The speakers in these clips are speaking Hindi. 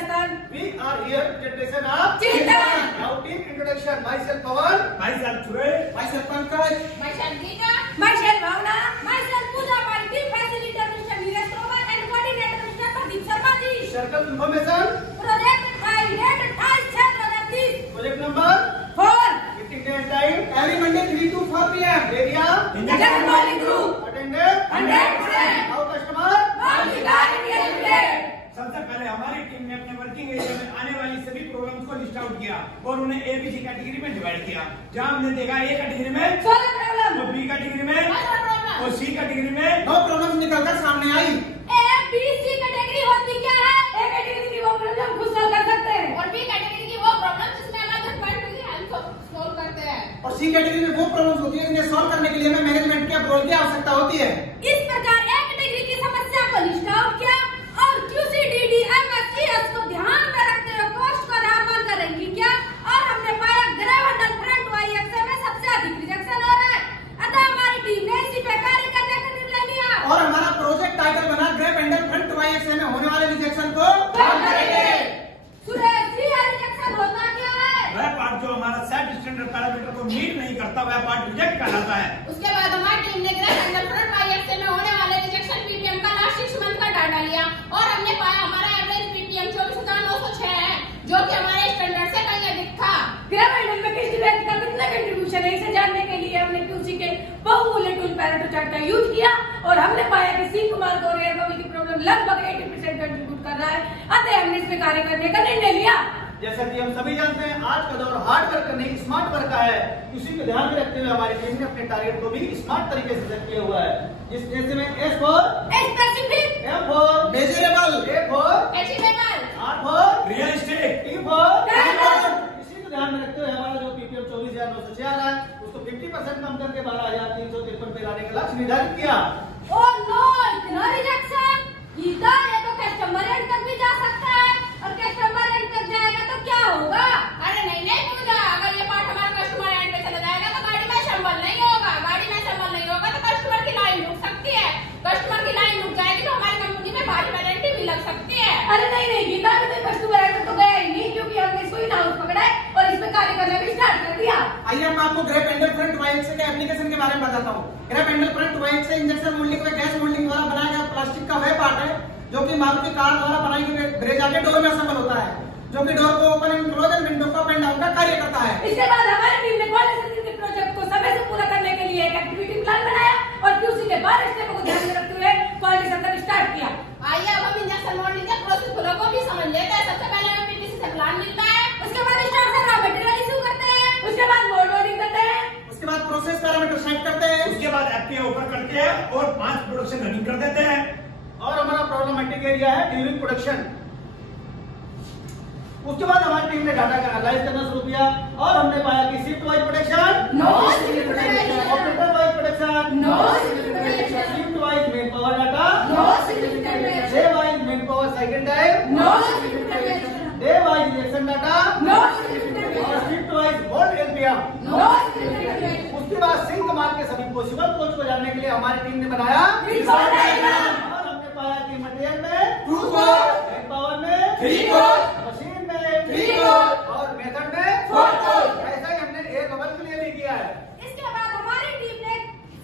Rajasthan. We are here presentation of Chetan. Now team introduction. Myself Pawan. Myself Suresh. Myself Pankaj. Myself Geeta. Myself Bhavna. Myself Pooja. My team facilitator Mr. Neeraj Tomar and coordinator Mr. Pradeep Sharma ji. Circle information. Project by date 28/6/2030. Project number 4. meeting day and time. Every Monday 3 to 4 p.m. Area. Jagat Maulik Group. Attendance 100%. Our customer. Maulik Limited. सबसे पहले हमारी टीम ने अपने वर्किंग एरिया में आने वाली सभी प्रोग्राम्स को लिस्ट आउट किया और उन्हें एबीसी कैटेगरी में डिवाइड किया। जहां हमने देखा ए कैटेगरी में Solar problem. और बी कैटेगरी में और सी कैटेगरी में दो प्रॉब्लम्स निकलकर सामने आई। A, B, C कैटेगरी होती क्या है? A कैटेगरी की वो प्रॉब्लम खुद सॉल्व कर सकते हैं और B कैटेगरी की वो प्रॉब्लम जिसमें हमारे पॉइंट हम सॉल्व करते हैं। और सी कैटेगरी में वो प्रॉब्लम्स होती है जिन्हें सॉल्व करने के लिए हमें मैनेजमेंट के रोल की आवश्यकता होती है। इस प्रकार A कैटेगरी की समस्या को लिस्ट आउट किया और QCDDMSES को ध्यान में रखते हुए पोस्ट को आधार मानकर रैंकिंग किया और हमने पाया grey bundle front Y axle में सबसे अधिक रिजेक्शन हो रहा है। अतः हमारी टीम ने इसी पे कार्य करने का निर्णय लिया और हमारा प्रोजेक्ट टाइटल बना grey pedal front Y axle में होने वाले रिजेक्शन को कम करेंगे। सुरेश जी, रिजेक्शन होता क्या है? वह पार्ट जो हमारा सेट स्टैंडर्ड पैरामीटर को मीट नहीं करता वह पार्ट रिजेक्ट कहलाता है। उसके बाद हमारी टीम ने grey bundle front Y axle में होने वाले रिजेक्शन पीपीएम का लास्ट 6 मंथ का डाटा लिया और हमने पाया हमारा एवरेज पीपीएम 24,906 है जो कि हमारे स्टैंडर्ड से कहीं अधिक था। ग्रे बंडल में किस डिवाइस का कितना कंट्रीब्यूशन है इसे जानने के लिए हमने QC के बहुमूल्य टूल पैरेटो चार्ट का यूज किया और हमने पाया कि सी कुमार को एयर बबल की प्रॉब्लम लगभग 80% कंट्रीब्यूट कर रहा है। अतः हमने इसमें कार्य करने का निर्णय लिया। जैसा कि हम सभी जानते हैं आज का दौर हार्ड वर्क नहीं स्मार्ट वर्क का है। उसी को ध्यान में रखते हुए हमारी टीम ने अपने टारगेट को भी स्मार्ट तरीके से सेट किया हुआ है। जिस जैसे में S for specific, M for measurable, A for achievable, R for realistic, T for Tangible। इसी को ध्यान में रखते हुए हमारा जो पीपीएम 24,906 आ रहा है उसको 50% कम करके 12,353 पे लाने का लक्ष्य निर्धारित किया। ओह नो, इतना रिजेक्शन! गीता, ये तो कस्टमर एंड तक भी जा सकता है और कस्टमर एंड तक जाएगा तो क्या होगा? अरे नहीं पूजा, अगर ये पार्ट हमारा कस्टमर एंड पे चला जाएगा तो गाड़ी में संभल नहीं होगा। गाड़ी में संभल नहीं होगा तो कस्टमर की लाइन रुक सकती है। कस्टमर की लाइन रुक जाएगी तो हमारी कंपनी में भारी पेनल्टी भी लग सकती है। अरे नहीं गीता, अभी तक कस्टमर एंड तो गया ही नहीं क्योंकि हमने इसको इन हाउस पकड़ा है और इसमें कार्य करना भी स्टार्ट कर दिया। आइए मैं आपको grey pedal front Y axle के एप्लीकेशन के बारे में बताता हूँ। Grey pedal front Y axle injection moulding में गैस मोल्डिंग द्वारा बनाया गया प्लास्टिक का वह पार्ट है जो कि मारुति कार द्वारा बनाई गई ब्रेज आके डोर में असेंबल होता है जो कि डोर को open and close and window को अप एंड डाउन का कार्य करता है। इसके बाद हमारी टीम ने क्वालिटी के प्रोजेक्ट को समय से पूरा करने के लिए एक एक्टिविटी प्लान बनाया और QC के 12 स्टेपों को ध्यान में रखते हुए क्वालिटी सेंटर स्टार्ट किया। आइए अब हम इंजेक्शन मोल्डिंग के प्रोसेस फ्लो को भी समझ लेते हैं। सबसे पहले हमें पीपीसी से प्लान मिलता है, उसके बाद स्टार्ट से रॉ मटेरियल इशू करते हैं, उसके बाद मोड लोडिंग करते हैं, उसके बाद प्रोसेस पैरामीटर सेट करते हैं, उसके बाद एफपीए ऊपर करते हैं और 5 प्रोडक्शन रनिंग कर देते हैं और हमारा प्रॉब्लमेटिक एरिया है ड्यूरिंग प्रोडक्शन। उसके बाद हमारी टीम ने डाटा का एनालाइज करना शुरू किया और हमने पाया कि shift wise production no, operator wise production no, shift wise man power data no, day wise man power cycle time no, day wise reaction data no, और shift wise hold LPM. No, उसके बाद सिंक मार्क के सभी पॉसिबल कोच को जानने के लिए हमारी टीम ने बनाया और हमने पाया कि मटेरियल में 2 कोड, मेन पावर में 3 कोड, मशीन में 3 कोड और मेथड में 4 कोड। ऐसा ही हमने एक डबल के लिए भी किया है। इसके बाद हमारी टीम ने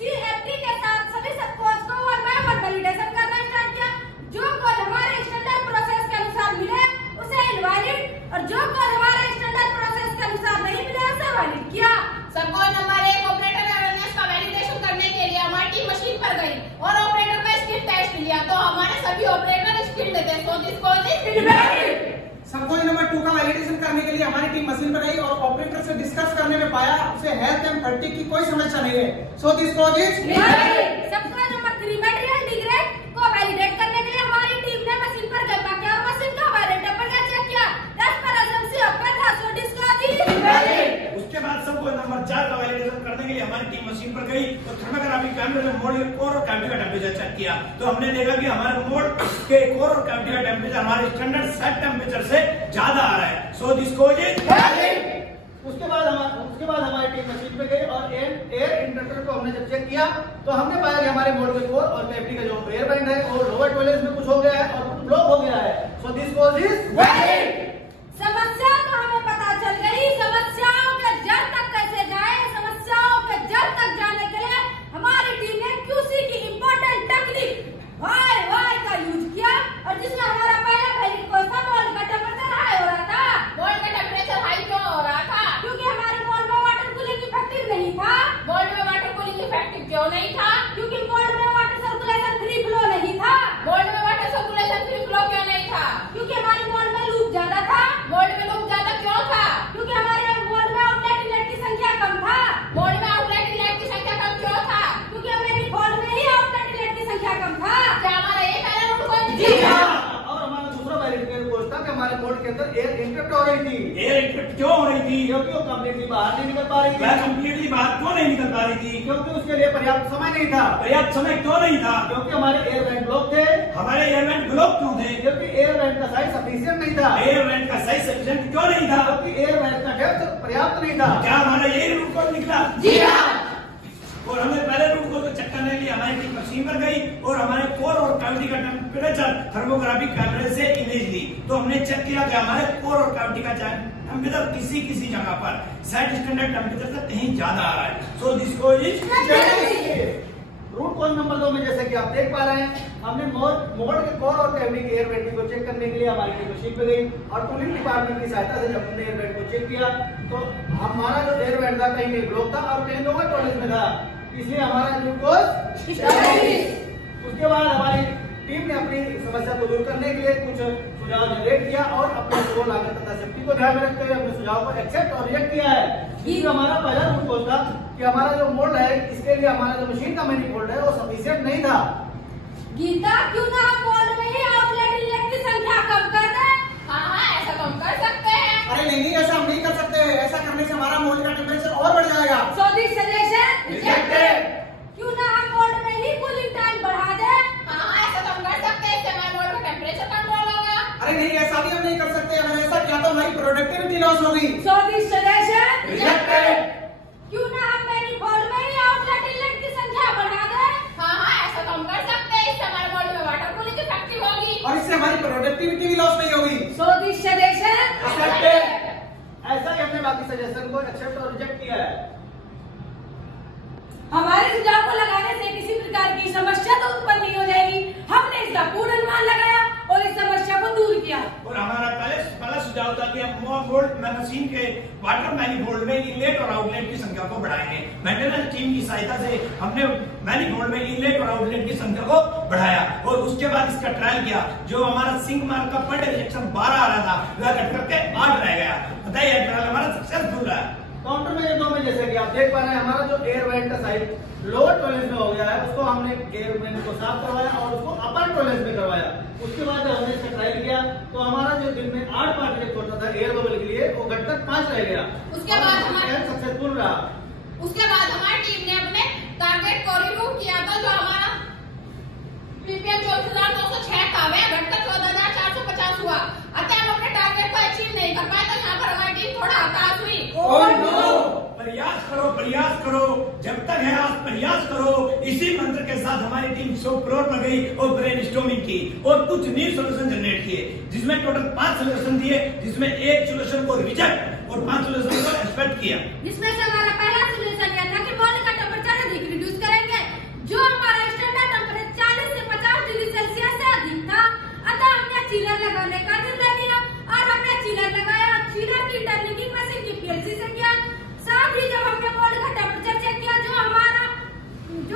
CFT के साथ सभी सब कोड्स को वन बाय वन वैलिडेशन करना स्टार्ट किया। जो कोड हमारे स्टैंडर्ड प्रोसेस के अनुसार मिले उसे इनवैलिड और जो कोड हमारे स्टैंडर्ड प्रोसेस के अनुसार नहीं मिले उसे वैलिड किया। सब कोड नंबर 1 ऑपरेटर अवेयरनेस का वैलिडेशन करने के लिए हमारी टीम मशीन पर गई और ऑपरेटर का स्किल टेस्ट लिया तो हमारे सभी ऑपरेटर स्किल्ड थे। So this code is invalid. Subcode number 2 का वैलिडेशन करने के लिए हमारी टीम मशीन पर गई और ऑपरेटर से डिस्कस करने में पाया उसे हेल्थ एंड फैटिग की कोई समस्या नहीं है। सो दिस कोड इज सब कोड नंबर 3 मटेरियल डिग्रेड को वैलिडेट करने के लिए हमारी टीम ने मशीन पर गया क्या और मशीन का वैलिडेटेबल चेक किया। 10 पर एजेंसी ओपन था। सो दिस कोड इज इनवैलिड। उसके बाद सबको नंबर 4 का वैलिडेशन करने के लिए हमारी टीम मशीन पर गई तो थर्मोग्राफी कैमरे में मोड के कोर और कैविटी का टेम्परेचर चेक किया तो हमने देखा कि हमारे मोड के कोर और कैविटी का टेम्परेचर हमारे स्टैंडर्ड सेट टेम्परेचर से ज्यादा आ रहा है। So this code is valid. उसके बाद हमारी टीम मशीन पे गई और एयर इंडक्टर को हमने जब चेक किया तो हमने पाया कि हमारे मोड के कोर और कैविटी का जो एयर बैंड है और लोअर टॉलरेंस में कुछ हो गया है और ब्लॉक हो गया है। So this cause is valid. समस्या तो हमें पता चल गई, समस्याओं के जड़ तक कैसे जाए, समस्याओं के जड़ तक जाने के लिए हमारी टीम ने QC की इम्पोर्टेंट टेक्निक वाई का यूज किया, और जिसमें हमारा पहला वैलिड क्वेश्चन था मोल्ड का टेम्परेचर हाई हो रहा था। मोल्ड का टेम्परेचर हाई क्यों हो रहा था? क्योंकि हमारे मोल्ड में वाटर कूलिंग इफेक्टिव नहीं था। मोल्ड में वाटर कूलिंग इफेक्टिव क्यों नहीं था? क्योंकि मोल्ड में वाटर सर्कुलेशन फ्री फ्लो नहीं था। मोल्ड में वाटर सर्कुलेशन फ्री फ्लो क्यों नहीं था? क्योंकि हमारे मोल्ड में लूप ज्यादा था। मोल्ड में लूप ज्यादा क्यों था? क्योंकि हमारे मोल्ड में आउटलेट इनलेट की संख्या कम था। मोल्ड में आउटलेट इनलेट की संख्या कम क्यों था? क्योंकि हमारे मोल्ड में ही आउटलेट इनलेट की संख्या कम था। क्या हमारा ये पहला रूट कौन जी हाँ। और हमारा दूसरा वैलिड क्वेश्चन था कि हमारे मोल्ड के अंदर एयर इंटरप्ट हो रही थी। एयर इंटरप्ट क्यों हो रही थी? क्योंकि वो कंप्लीटली बाहर नहीं निकल पा रही वह थी। कंप्लीटली बाहर क्यों नहीं निकल पा रही थी? क्योंकि उसके लिए पर्याप्त समय नहीं था। पर्याप्त समय क्यों नहीं था? क्योंकि हमारे एयर वेंट ब्लॉक थे। हमारे एयर वेंट ब्लॉक क्यों थे? क्योंकि एयर वेंट का साइज सफिशिएंट नहीं था। एयर वेंट का सही सफिशिएंट क्यों नहीं था? क्योंकि एयर वेंट का डेप्थ पर्याप्त नहीं था। क्या हमारा यही रूट कोड निकला? जी हाँ। और हमने पहले रूट कोड को चेक करने के लिए हमारी टीम मशीन पर गई और हमारे कोर और कैविटी का टेम्परेचर थर्मोग्राफी कैमरे से इमेज ली। तो हमने चेक किया कि हमारे कोर और कैविटी का टेम्परेचर किसी जगह पर सेट स्टैंडर्ड टेम्परेचर से कहीं ज्यादा आ रहा है। So this code is root cause number 2 में जैसे कि आप देख पा रहे हैं, हमने मोल्ड के कोर और कैविटी के एयर वेंट को चेक करने के लिए हमारी टीम मशीन पे गई और टूलिंग डिपार्टमेंट की सहायता से जब हमने एयर वेंट को चेक किया तो हमारा जो एयर वेंट था कहीं ब्लॉक था और कहीं लोअर टॉलरेंस में था, इसलिए हमारा रूट कॉज। उसके बाद हमारी टीम ने अपनी समस्या को दूर करने के लिए कुछ सुझाव जनरेट किया और अपने को लागत तथा सेफ्टी को ध्यान में रखते हुए अपने सुझाव को एक्सेप्ट और रिजेक्ट किया है। इसमें हमारा पहला रूट कॉज था कि हमारा जो मोल्ड है इसके लिए हमारा जो मशीन का मैनिफोल्ड है वो सफिशिएंट नहीं था। गीता, क्यों ना हम मोल्ड में ही आउटलेट इनलेट की संख्या कम कर दें? हाँ, ऐसा कम कर सकते हैं। अरे नहीं, ऐसा हम नहीं कर सकते। ऐसा करने से हमारा मोल्ड का टेम्परेचर और बढ़ जाएगा। So this suggestion rejected. क्यों ना हम मोल्ड में ही कूलिंग टाइम बढ़ा दें? हाँ, ऐसा तो हम कर सकते हैं, इससे हमारे मोल्ड का टेम्परेचर कंट्रोल होगा। अरे नहीं, ऐसा भी हम नहीं कर सकते। अगर ऐसा किया तो हमारी प्रोडक्टिविटी लॉस होगी। So this suggestion rejected. क्यों ना हम मैनिफोल्ड में ही आउटलेट इनलेट की संख्या बढ़ा दें? हाँ, ऐसा तो हम कर सकते हैं, इससे हमारे मोल्ड में वाटर कूलिंग इफेक्टिव होगी। और इससे हमारी प्रोडक्टिविटी भी लॉस नहीं होगी। So this suggestion accepted. ऐसा ही हमने बाकी सजेशन को एक्सेप्ट और रिजेक्ट किया है। हमारे सुझाव को लगाने से किसी प्रकार की समस्या तो उत्पन्न नहीं हो जाएगी। हमने इसका पूर्ण अनुमान लगाया और इस समस्या को दूर किया। और हमारा पहला सुझाव था कि हम मोल्ड मशीन के वाटर मैनिफोल्ड में इनलेट और आउटलेट की संख्या को बढ़ाएंगे। मेंटेनेंस टीम की सहायता से हमने मैनिफोल्ड में इनलेट और आउटलेट की संख्या को बढ़ाया और उसके बाद इसका ट्रायल किया। जो हमारा सिंक मार्क का पर डे रिजेक्शन 12 आ रहा था वह घट करके 8 रह गया। बताइए ट्रायल हमारा सक्सेसफुल रहा। काउंटर में 2 में जैसे कि आप देख पा रहे हैं, हमारा जो एयर वेंट का साइज लोअर टॉलरेंस में हो गया है उसको हमने एयर वेंट को साफ करवाया और उसको अपर टॉलरेंस में करवाया। उसके बाद जब हमने इसका ट्रायल किया तो हमारा जो दिन में 8 पार्ट रिजेक्ट होता था एयर बबल के लिए वो घटकर 5 रह गया। उसके बाद हमारा सक्सेसफुल रहा। उसके बाद हमारी टीम ने अपने टारगेट को रिमूव किया था, जो हमारा पीपीएम 24,906 था वह घटकर 14,450 हुआ। अतः हम अपने टारगेट को अचीव नहीं कर पाए, तो यहाँ पर हमारी टीम थोड़ा हताश हुई। प्रयास करो जब तक है आज प्रयास करो। इसी मंत्र के साथ हमारी टीम शो फ्लोर पर गई और ब्रेनस्टॉर्मिंग की और कुछ न्यू सॉल्यूशन जनरेट किए, जिसमें टोटल 5 सॉल्यूशन दिए, जिसमें एक सॉल्यूशन को रिजेक्ट और 5 सॉल्यूशन को एक्सपेक्ट किया। जिसमें से हमारा पहला सॉल्यूशन यह था कि मोल्ड का टेम्परेचर अधिक रिड्यूस करेंगे, जो हमारा स्टैंडर्ड टेम्परेचर 40 से 50 डिग्री सेल्सियस से अधिक था। अतः हमने चिलर लगाने का निर्णय लिया और हमने चिलर लगाया। चिलर की इंटरलिंकिंग मशीन की पीएलसी से किया। साथ ही जब हमने मोल्ड का टेम्परेचर चेक किया, जो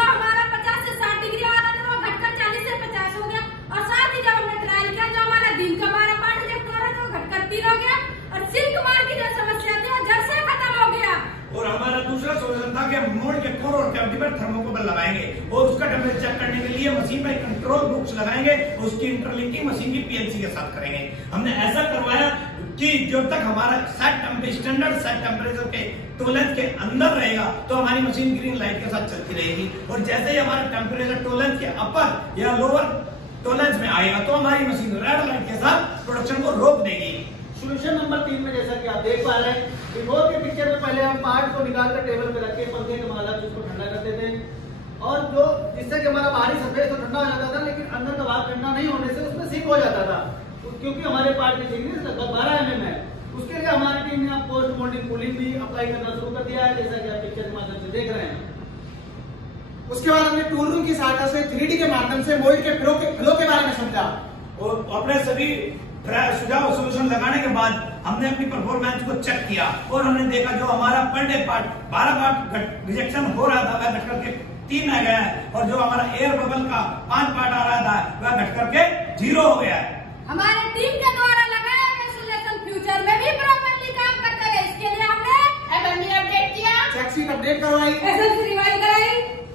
हमारा 50 से 60 डिग्री वाला था वो घटकर 40 से 50 हो गया। और साथ ही जब हमने ट्रायल किया, जो हमारा दिन का 12 पार्ट रिजेक्ट हो रहा था वो घटकर 3 हो गया और सिंक मार्क की जो समस्या थी वो जड़ से खत्म हो गया। और हमारा दूसरा सोल्यूशन था कि हम मोल्ड के कोर और कैविटी पर थर्मोकोपल लगाएंगे और उसका टेम्परेचर चेक करने के लिए मशीन में कंट्रोल बुक्स लगाएंगे और उसकी इंटरलिंकिंग मशीन की पीएलसी के साथ करेंगे। हमने ऐसा करवाया कि जब तक हमारा स्टैंडर्ड सेट टेम्परेचर के टॉलरेंस के अंदर रहेगा तो हमारी मशीन ग्रीन लाइट के साथ चलती रहेगी, और जैसे ही हमारा टेम्परेचर टॉलरेंस के अपर या लोअर टॉलरेंस में आएगा तो हमारी मशीन रेड लाइट के साथ प्रोडक्शन को रोक देगी। सोल्यूशन नंबर 3 में जैसा कि आप देख पा रहे हैं, बिफोर के पिक्चर में पहले हम पार्ट को निकाल कर टेबल पे रख के पंखे के माध्यम से उसको ठंडा करते थे और जो जिससे कि हमारा बाहरी सरफेस तो ठंडा हो जाता था, लेकिन अंदर का भाग ठंडा नहीं होने से उसमें सीक हो जाता था, क्योंकि हमारे पार्ट की थिकनेस लगभग 12 mm है। उसके लिए हमारी टीम ने पोस्ट मोल्डिंग कूलिंग भी अप्लाई करना शुरू कर दिया है, जैसा कि आप पिक्चर के माध्यम से देख रहे हैं। उसके बाद हमने टूल रूम की सहायता से 3D के माध्यम से मोल्ड के फ्लो के बारे में समझा और अपने सभी सुझाव सोल्यूशन लगाने के बाद हमने अपनी परफॉर्मेंस को चेक किया और हमने देखा जो हमारा per day part 12 part rejection हो रहा था वह घट करके 3 आ गया है, और जो हमारा एयर बबल का 5 पार्ट आ रहा था वह घट करके 0 हो गया है। हमारे टीम के द्वारा लगाया गया इंस्टॉलेशन फ्यूचर में भी प्रॉपर्ली काम करते रहे। इसके लिए हमने FME अपडेट किया, चेक शीट अपडेट करवाई, SLC रिवाइज कराई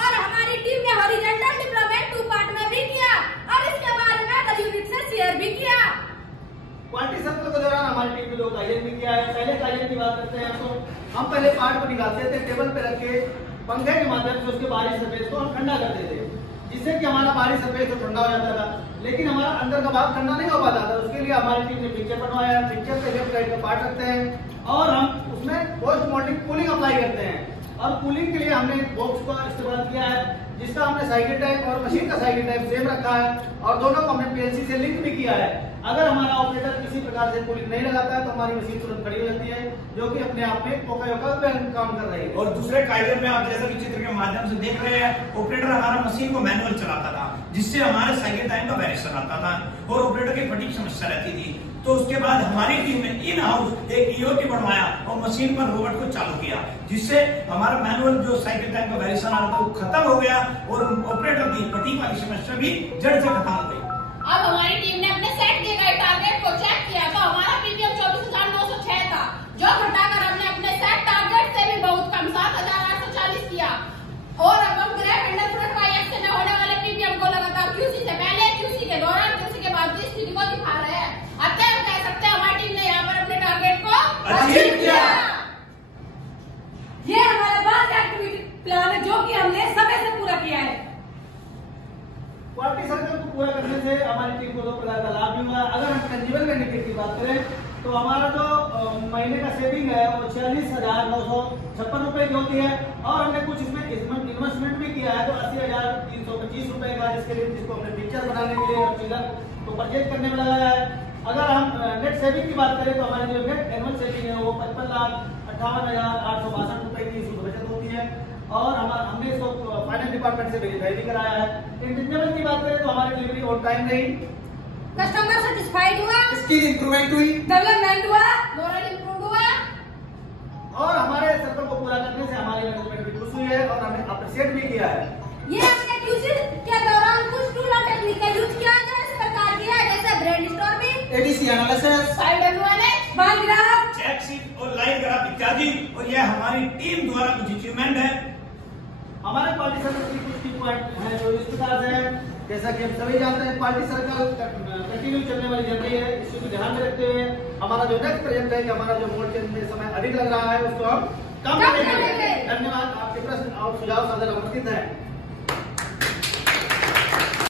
और हमारी टीम ने हॉरिजॉन्टल डिप्लॉयमेंट 2 पार्ट में भी किया और इसके बारे में अदर यूनिट से शेयर भी किया। क्वालिटी सर्कल के दौरान हमारी टीम ने लोग कायन भी किया है। पहले कायन की बात करते हैं तो हम पहले पार्ट को निकालते थे, टेबल पे रख के पंखे के माध्यम से उसके बाहरी सरफेस को हम ठंडा करते थे, जिससे कि हमारा बाहरी सरफेस तो ठंडा हो जाता था, लेकिन हमारा अंदर का भाग ठंडा नहीं हो पाता था। उसके लिए हमारी टीम ने पिक्चर बनवाया है। पिक्चर पे लेफ्ट राइट का पार्ट रखते हैं और हम उसमें पोस्ट मोल्डिंग कूलिंग अप्लाई करते हैं। और कूलिंग के लिए हमने बॉक्स का इस्तेमाल किया है, जिसका हमने साइकिल टाइप और मशीन का साइकिल टाइप सेम रखा है, और दोनों को हमने PLC से लिंक भी किया है। अगर हमारा ऑपरेटर किसी प्रकार से कूलिंग नहीं लगाता है तो हमारी मशीन तुरंत खड़ी हो जाती है, जो कि अपने आप में काम कर रही है। और दूसरे कायदे में आप जैसा कि चित्र के माध्यम से देख रहे हैं, ऑपरेटर हमारा मशीन को मैनुअल चलाता था, जिससे हमारे साइकिल टाइम का वेरिएशन आता था और ऑपरेटर की फटीग समस्या रहती थी। तो उसके बाद हमारी टीम ने इन हाउस एक EOT बनवाया और मशीन पर रोबोट को चालू किया, जिससे हमारा मैनुअल जो साइकिल टाइम का वेरिएशन आ रहा था वो खत्म हो गया और ऑपरेटर की फटीग वाली समस्या भी जड़ से खत्म हो गई। अब हमारी टीम ने अपने सेट किए गए टारगेट को चेक किया तो हमारा PPM 24,906 था, जो घटाकर हमने अपने सेट टारगेट से भी बहुत कम 7,840 किया। और अब हम ग्रेफ अंडरफ्रंट वाई-एक्स में होने वाले PPM को लगातार QC से पहले, QC के दौरान, QC के बाद की स्थिति को दिखा रहे हैं। अतः हम कह सकते हैं हमारी टीम ने यहाँ पर अपने टारगेट को अचीव किया। ये हमारा बाद एक्टिविटी प्लान है जो कि हमने समय से पूरा किया है। क्वालिटी सर्कल को पूरा करने से हमारी टीम को 2 प्रकार का लाभ भी हुआ। अगर हम टेंजिबल बेनिफिट की बात करें तो हमारा जो महीने का सेविंग है वो 46,956 रुपए की होती है, और हमने कुछ इसमें इन्वेस्टमेंट भी किया है तो 80,325 रुपए का, जिसको हमने पिक्चर बनाने के लिए और चिलर को परचेज करने में लगाया है। अगर हम नेट सेविंग की बात करें तो हमारी जो नेट एनुअल सेविंग है वो 55,58,862 रुपए की इसको बचत होती है, और हमने इसको फाइनेंस डिपार्टमेंट से वेरीफाई भी कराया है। इंटेंजिबल की बात करें तो हमारी डिलीवरी ऑन टाइम रही, कस्टमर सेटिस्फाइड हुआ, स्किल इंप्रूवमेंट हुई, डेवलपमेंट हुआ, मोरल इम्प्रूव हुआ, और हमारे सर्कल को पूरा करने से हमारी मैनेजमेंट भी खुश हुई है और हमने अप्रिशिएट भी किया है। ये हमने QC के दौरान कुछ टूल और टेक्निक का यूज किया है, इस प्रकार किया है जैसे ब्रेनस्टॉर्मिंग, ABC एनालिसिस, 5WNH, बाल ग्राफ, चेक शीट और लाइन ग्राफ इत्यादि, और यह हमारी टीम द्वारा कुछ अचीवमेंट है। हमारे क्वालिटी सर्कल की कुछ की पॉइंट है जो इस प्रकार से है, जैसा कि हम सभी जानते हैं क्वालिटी सर्कल कंटिन्यू चलने वाली जर्नी है। इस चीज को ध्यान में रखते हुए हमारा जो नेक्स्ट प्रोजेक्ट है कि हमारा जो मोड चेंज में समय अधिक लग रहा है उसको हम कम करेंगे। धन्यवाद। आपके प्रश्न और सुझाव सादर आमंत्रित है।